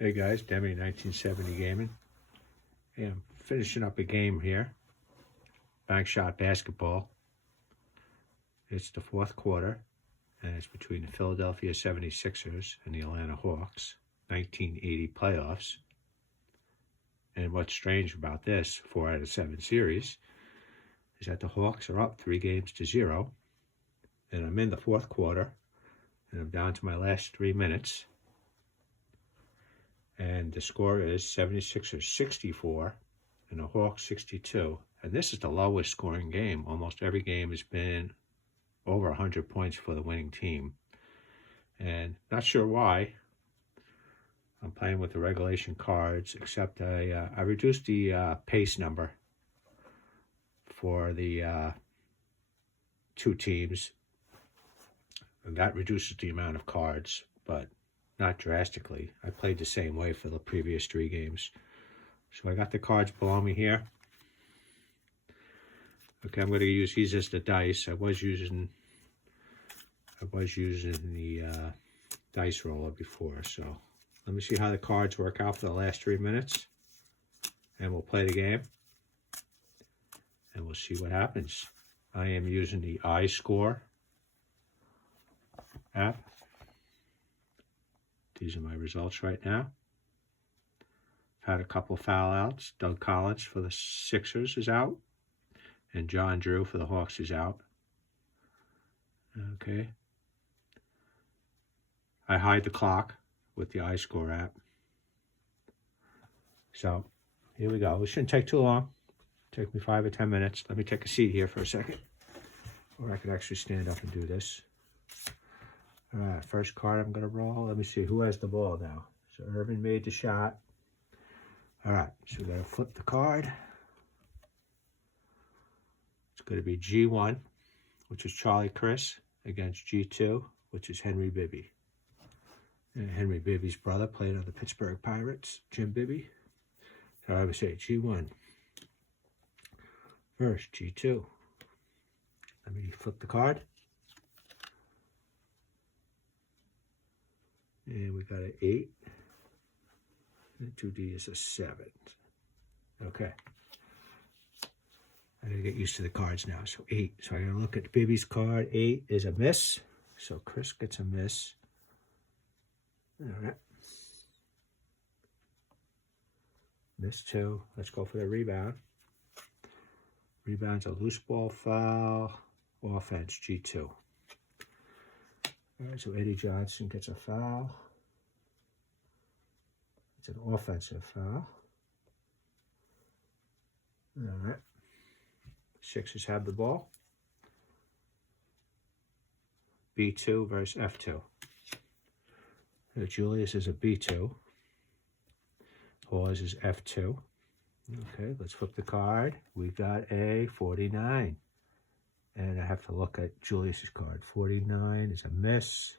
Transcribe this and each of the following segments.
Hey guys, Demi 1970 Gaming. Hey, I'm finishing up a game here. Bank shot basketball. It's the fourth quarter, and it's between the Philadelphia 76ers and the Atlanta Hawks, 1980 playoffs. And what's strange about this 4 out of 7 series is that the Hawks are up 3-0, and I'm in the fourth quarter, and I'm down to my last 3 minutes. And the score is 76ers 64 and the Hawks 62. And this is the lowest scoring game. Almost every game has been over 100 points for the winning team. And not sure why. I'm playing with the regulation cards, except I reduced the pace number for the 2 teams. And that reduces the amount of cards, but not drastically. I played the same way for the previous 3 games. So I got the cards below me here. Okay, I'm going to use these as the dice. I was using the dice roller before. So let me see how the cards work out for the last 3 minutes. And we'll play the game. And we'll see what happens. I am using the iScore app. These are my results right now. I've had a couple foul outs. Doug Collins for the Sixers is out. And John Drew for the Hawks is out. Okay. I hide the clock with the iScore app. So, here we go. It shouldn't take too long. Take me 5 or 10 minutes. Let me take a seat here for a second. Or I could actually stand up and do this. All right, first card I'm going to roll. Let me see who has the ball now. So Irving made the shot. All right, so we're going to flip the card. It's going to be G1, which is Charlie Chris, against G2, which is Henry Bibby. And Henry Bibby's brother played on the Pittsburgh Pirates, Jim Bibby. So I would say G1 versus G2. Let me flip the card. And we got an 8. And 2D is a 7. Okay. I gotta get used to the cards now. So 8. So I gotta look at Bibby's card. 8 is a miss. So Chris gets a miss. All right. Miss 2. Let's go for the rebound. Rebound's a loose ball foul. Offense, G2. All right, so Eddie Johnson gets a foul. It's an offensive foul. All right. Sixers have the ball. B2 versus F2. Julius is a B2. Hawes is F2. Okay, let's flip the card. We got a 49. And I have to look at Julius's card. 49 is a miss.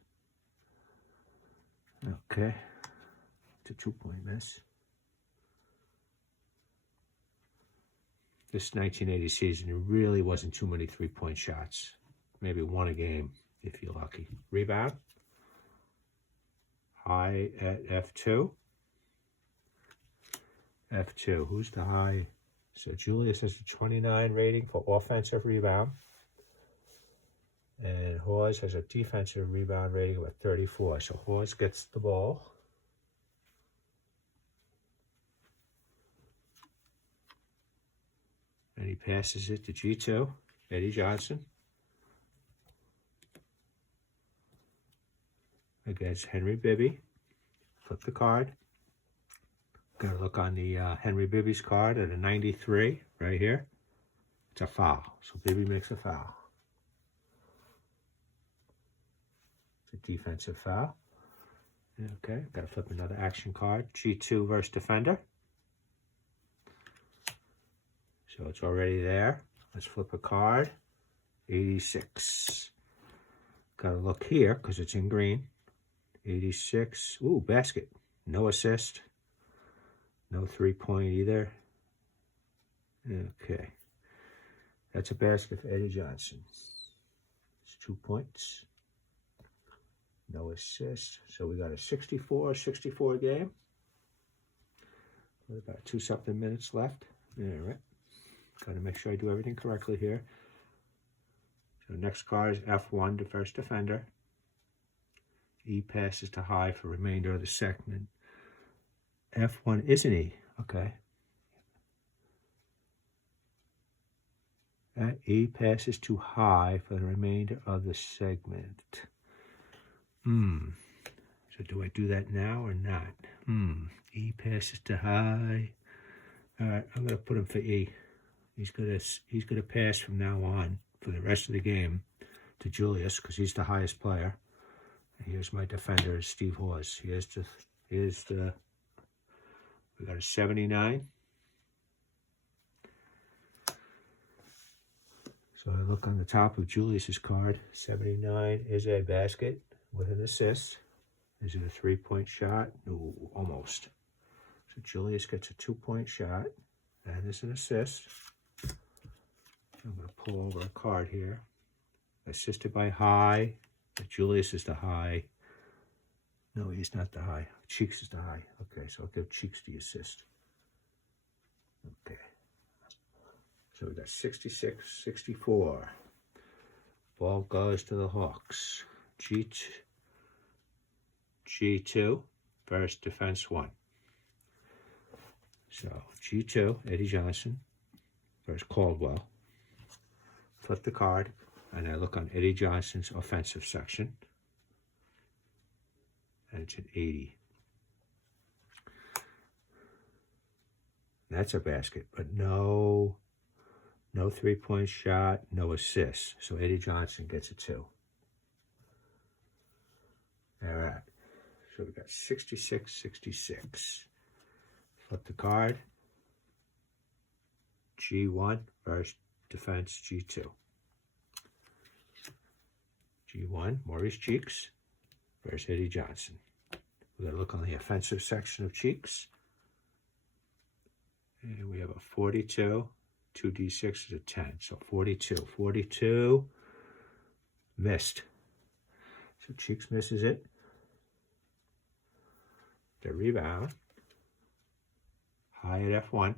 Okay. It's a 2-point miss. This 1980 season, there really wasn't too many 3-point shots. Maybe 1 a game, if you're lucky. Rebound. High at F2. F2. Who's the high? So Julius has a 29 rating for offensive rebound. And Hawes has a defensive rebound rating of 34. So Hawes gets the ball. And he passes it to G2, Eddie Johnson. Against Henry Bibby. Flip the card. Got to look on the Henry Bibby's card at a 93 right here. It's a foul. So Bibby makes a foul. It's a defensive foul. Okay, got to flip another action card. G2 versus defender. So it's already there. Let's flip a card. 86. Got to look here because it's in green. 86. Ooh, basket. No assist. No 3-point either. Okay. That's a basket for Eddie Johnson. It's 2 points. No assist. So we got a 64-64 game. With about 2-something minutes left. All right. Got to make sure I do everything correctly here. So next card is F1, the first defender. E passes to high for remainder of the segment. F1 is an E. Okay. E passes to high for the remainder of the segment. So do I do that now or not? E passes to high. All right, I'm going to put him for E. He's gonna pass from now on for the rest of the game to Julius because he's the highest player. And here's my defender, Steve Hawes. We got a 79. So I look on the top of Julius's card. 79 is a basket with an assist. Is it a 3-point shot? No, almost. So Julius gets a 2-point shot. That is an assist. I'm going to pull over a card here. Assisted by high. Julius is the high. No, he's not the high. Cheeks is the high. Okay, so I'll give Cheeks the assist. Okay. So we got 66-64. Ball goes to the Hawks. G2, first defense 1. So G2, Eddie Johnson, versus Caldwell. Flip the card, and I look on Eddie Johnson's offensive section. And it's an 80. That's a basket, but no 3-point shot, no assist. So Eddie Johnson gets a 2. All right. So we got 66-66. Flip the card. G1 versus defense G2. G1, Maurice Cheeks versus Eddie Johnson. We're going to look on the offensive section of Cheeks. And we have a 42. 2d6 is a 10. So 42. 42 missed. So Cheeks misses it. The rebound. High at F1.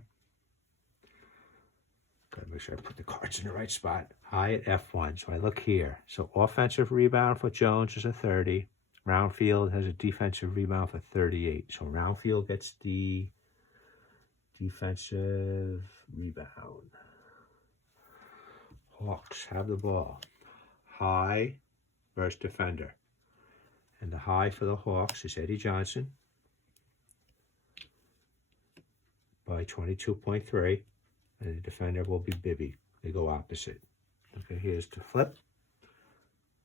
Got to make sure I put the cards in the right spot. High at F1. So I look here. So offensive rebound for Jones is a 30. Roundfield has a defensive rebound for 38. So Roundfield gets the defensive rebound. Hawks have the ball. High versus defender. And the high for the Hawks is Eddie Johnson by 22.3. And the defender will be Bibby. They go opposite. Okay, here's the flip.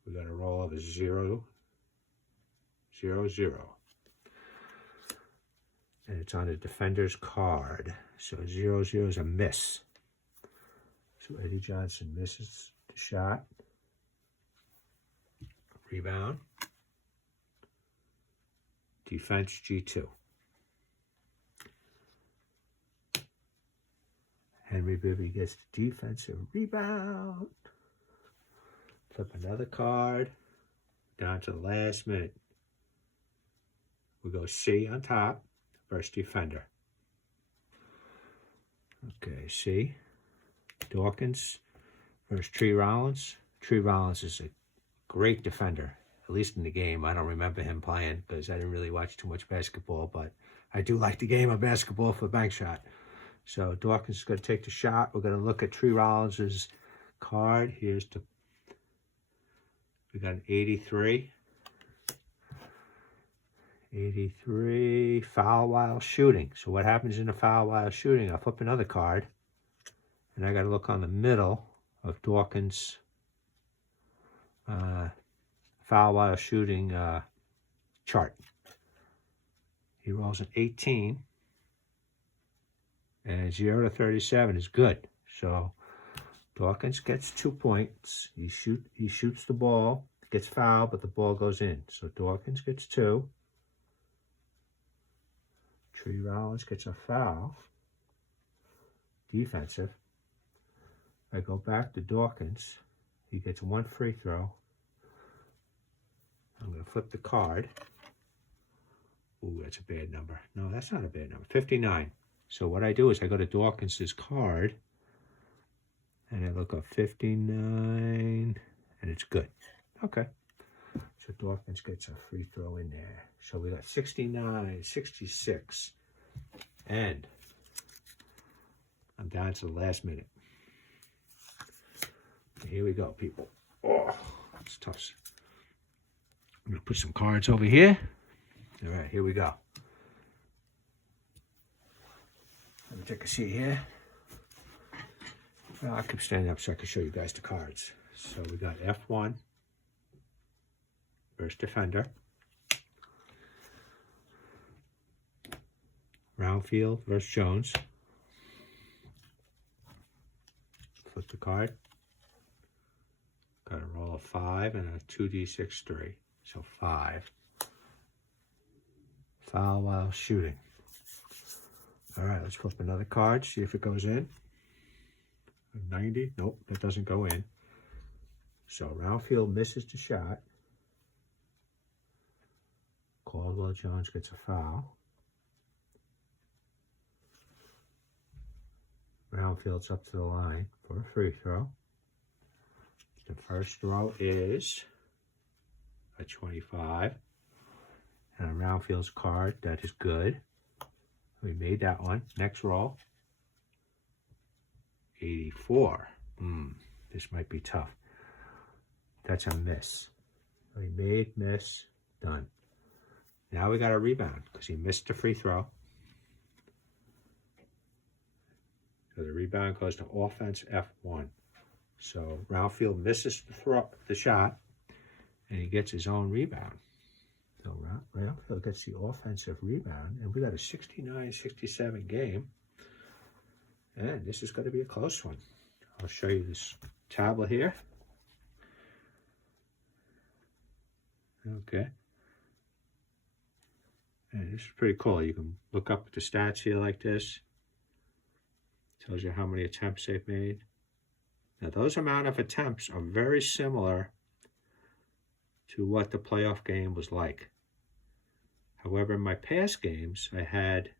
We got a roll of a 0, 0, 0. And it's on the defender's card. So 0, 0 is a miss. So Eddie Johnson misses the shot. Rebound. Defense G2. Henry Bibby gets the defensive rebound. Flip another card. Down to the last minute. We go C on top. First defender. Okay, C. Dawkins versus Tree Rollins. Tree Rollins is a great defender, at least in the game. I don't remember him playing because I didn't really watch too much basketball, but I do like the game of basketball for bank shot. So Dawkins is going to take the shot. We're going to look at Tree Rollins' card. We got an 83. 83, foul while shooting. So what happens in a foul while shooting? I'll flip another card. And I got to look on the middle of Dawkins' foul while shooting chart. He rolls an 18. And 0 to 37 is good. So Dawkins gets 2 points. He shoots the ball, gets fouled, but the ball goes in. So Dawkins gets 2. Tree Rollins gets a foul. Defensive. I go back to Dawkins. He gets 1 free throw. I'm going to flip the card. Ooh, that's a bad number. No, that's not a bad number. 59. So what I do is I go to Dawkins' card, and I look up 59, and it's good. Okay. So Dawkins gets a free throw in there. So we got 69, 66, and I'm down to the last minute. Here we go, people. Oh, it's tough. I'm going to put some cards over here. All right, here we go. Let me take a seat here. Well, I keep standing up so I can show you guys the cards. So we got F1 versus Defender. Roundfield versus Jones. Flip the card. Got a roll of 5 and a 2d6 3. So 5. Foul while shooting. All right, let's flip another card, see if it goes in. 90. Nope, that doesn't go in. So Roundfield misses the shot. Caldwell Jones gets a foul. Roundfield's up to the line for a free throw. The first throw is a 25. And a Roundfield's card, that is good. We made that one. Next roll. 84. This might be tough. That's a miss. We made, miss, done. Now we got a rebound because he missed the free throw. So the rebound goes to offense F1. So Roundfield misses the shot, and he gets his own rebound. So Roundfield gets the offensive rebound, and we got a 69-67 game. And this is going to be a close one. I'll show you this tablet here. Okay. And this is pretty cool. You can look up the stats here like this. Tells you how many attempts they've made. Now, those amount of attempts are very similar to what the playoff game was like. However, in my past games, I had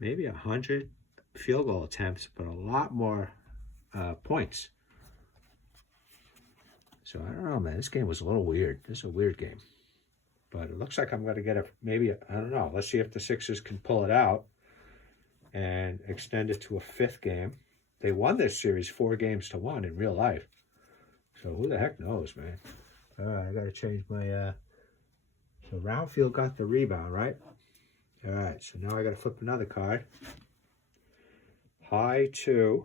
maybe 100 field goal attempts, but a lot more points. So I don't know, man. This game was a little weird. This is a weird game. But it looks like I'm going to get I don't know. Let's see if the Sixers can pull it out and extend it to a 5th game. They won this series 4-1 in real life. So who the heck knows, man? All right, I got to change my... So Roundfield got the rebound, right? All right, so now I got to flip another card. High 2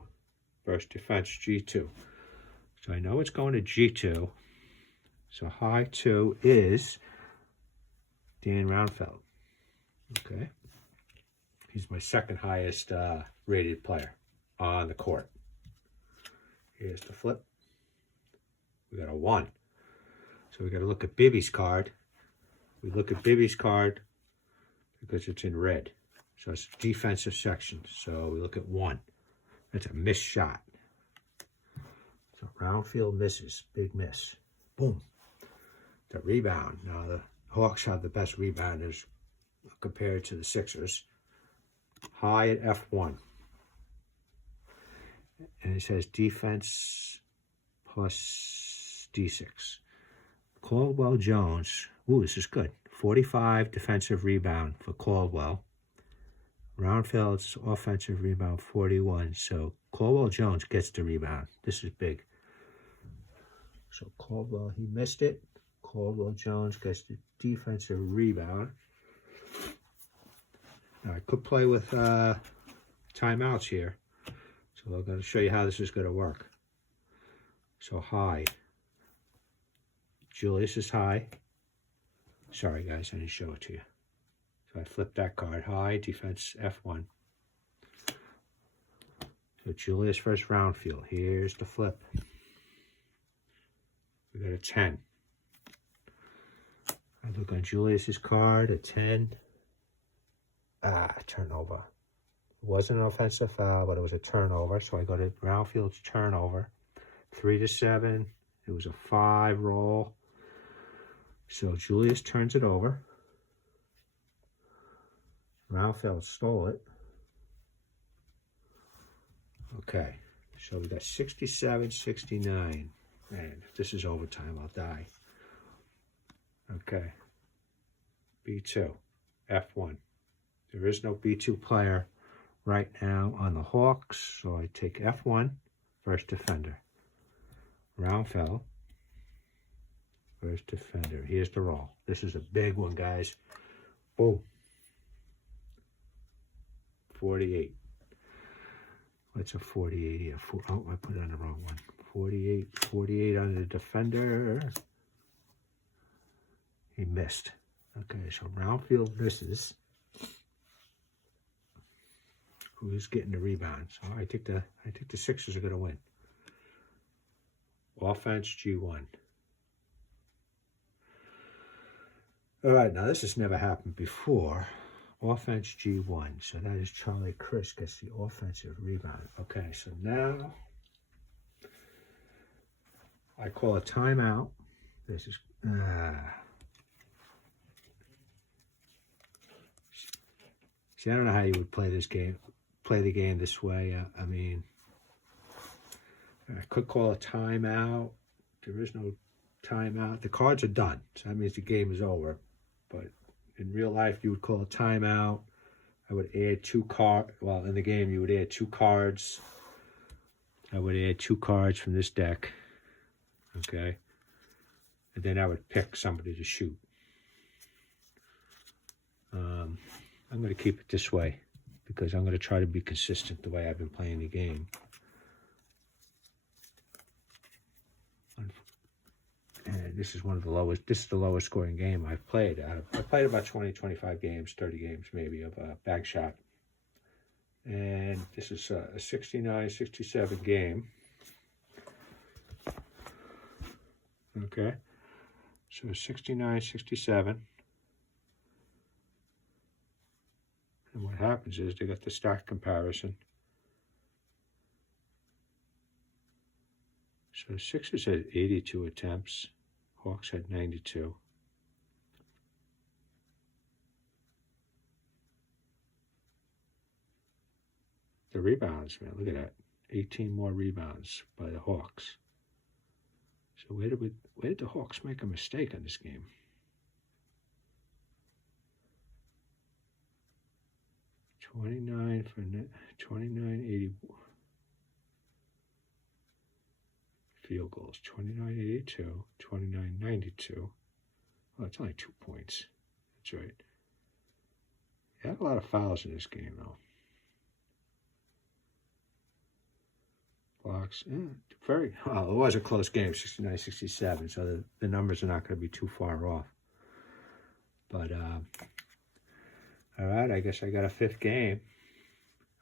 versus defense G2. So I know it's going to G2. So high 2 is Dan Roundfield. Okay. He's my second highest rated player on the court. Here's the flip. We got a 1. So we got to look at Bibby's card. We look at Bibby's card because it's in red. So it's defensive section. So we look at 1. That's a missed shot. So Roundfield misses. Big miss. Boom. The rebound. Now the Hawks have the best rebounders compared to the Sixers. High at F1. And it says defense plus D6. Caldwell Jones. Ooh, this is good. 45 defensive rebound for Caldwell. Roundfield's offensive rebound, 41. So Caldwell Jones gets the rebound. This is big. So Caldwell, he missed it. Caldwell Jones gets the defensive rebound. Now, I could play with timeouts here. So I'm going to show you how this is going to work. So high. Julius is high. Sorry, guys, I didn't show it to you. So I flipped that card. High, defense F1. So Julius versus Roundfield. Here's the flip. We got a 10. I look on Julius's card, a 10. Turnover. It wasn't an offensive foul, but it was a turnover. So I go to Roundfield's turnover. 3-7. It was a 5 roll. So Julius turns it over. Roundfield stole it. Okay, so we got 67, 69. And if this is overtime, I'll die. Okay, B2, F1. There is no B2 player right now on the Hawks, so I take F1, first defender. Round fell, first defender. Here's the roll. This is a big one, guys. Boom. 48. What's a 48 here? Oh, I put it on the wrong one. 48 on the defender. He missed. Okay, so Roundfield misses. Who's getting the rebounds? Oh, I think the Sixers are going to win. Offense G1. All right, now this has never happened before. Offense G1. So that is Charlie Chris gets the offensive rebound. Okay, so now I call a timeout. This is see, I don't know how you would play this game. Play the game this way. I mean, I could call a timeout. There is no timeout. The cards are done, so that means the game is over. But in real life, you would call a timeout. I would add two cards. Well, in the game, you would add two cards. I would add two cards from this deck. Okay. And then I would pick somebody to shoot. I'm going to keep it this way because I'm going to try to be consistent the way I've been playing the game. And this is one of the lowest. This is the lowest scoring game I've played. I've played about 20, 25 games, 30 games maybe of bag shot. And this is a 69, 67 game. Okay. So 69, 67. And what happens is they got the stock comparison. So Sixers had 82 attempts. Hawks had 92. The rebounds, man, look at that. 18 more rebounds by the Hawks. So where did the Hawks make a mistake in this game? $29 for 29.80 field goals. 29.82, 29.92. Oh, it's only 2 points. That's right. He had a lot of fouls in this game, though. Blocks, very well. It was a close game, 69-67. So the numbers are not going to be too far off. But all right, I guess I got a fifth game.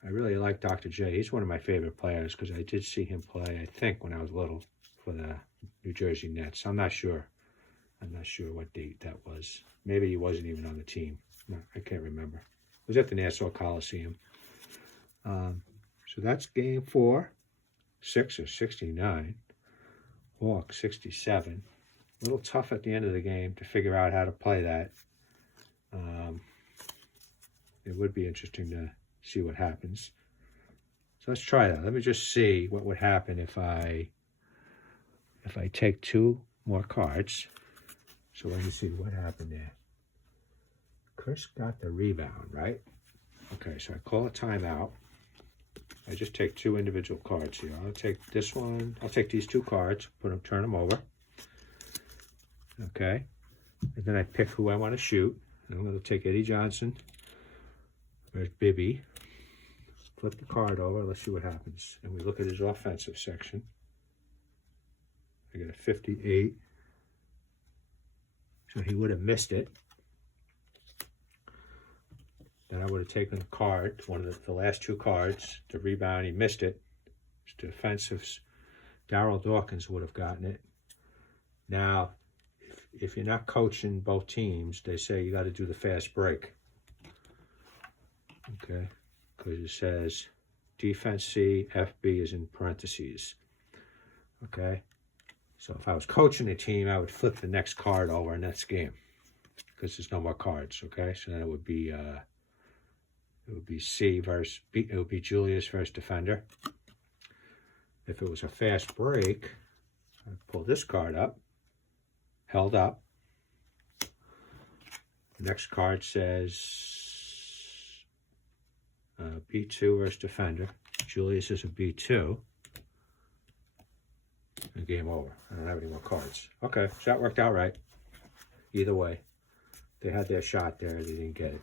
I really like Dr. J. He's one of my favorite players because I did see him play, I think, when I was little for the New Jersey Nets. I'm not sure. I'm not sure what date that was. Maybe he wasn't even on the team. No, I can't remember. It was at the Nassau Coliseum. So that's game 4. Sixers 69. Hawks 67. A little tough at the end of the game to figure out how to play that. It would be interesting to see what happens. So let's try that. Let me just see what would happen if I take 2 more cards. So let me see what happened there. Chris got the rebound, right? Okay, so I call a timeout. I just take 2 individual cards here. I'll take this one. I'll take these 2 cards, turn them over. Okay. And then I pick who I want to shoot. I'm going to take Eddie Johnson. There's Bibby. Flip the card over. Let's see what happens. And we look at his offensive section. I get a 58. So he would have missed it. Then I would have taken the card, one of the last 2 cards, the rebound. He missed it. It's defensive. Darryl Dawkins would have gotten it. Now, if you're not coaching both teams, they say you got to do the fast break. Okay, because it says defense C, FB is in parentheses. Okay, so if I was coaching a team, I would flip the next card over in that game because there's no more cards. Okay, so then it would be C versus B. It would be Julius versus defender. If it was a fast break, I'd pull this card up, held up. The next card says B2 versus defender. Julius is a B2. And game over. I don't have any more cards. Okay, so that worked out right. Either way, they had their shot there. They didn't get it.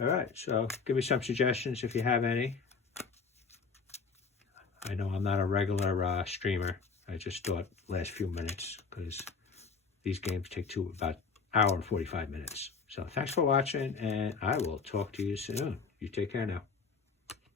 All right, so give me some suggestions if you have any. I know I'm not a regular streamer. I just thought last few minutes because these games take about an hour and 45 minutes. So thanks for watching, and I will talk to you soon. You take care now.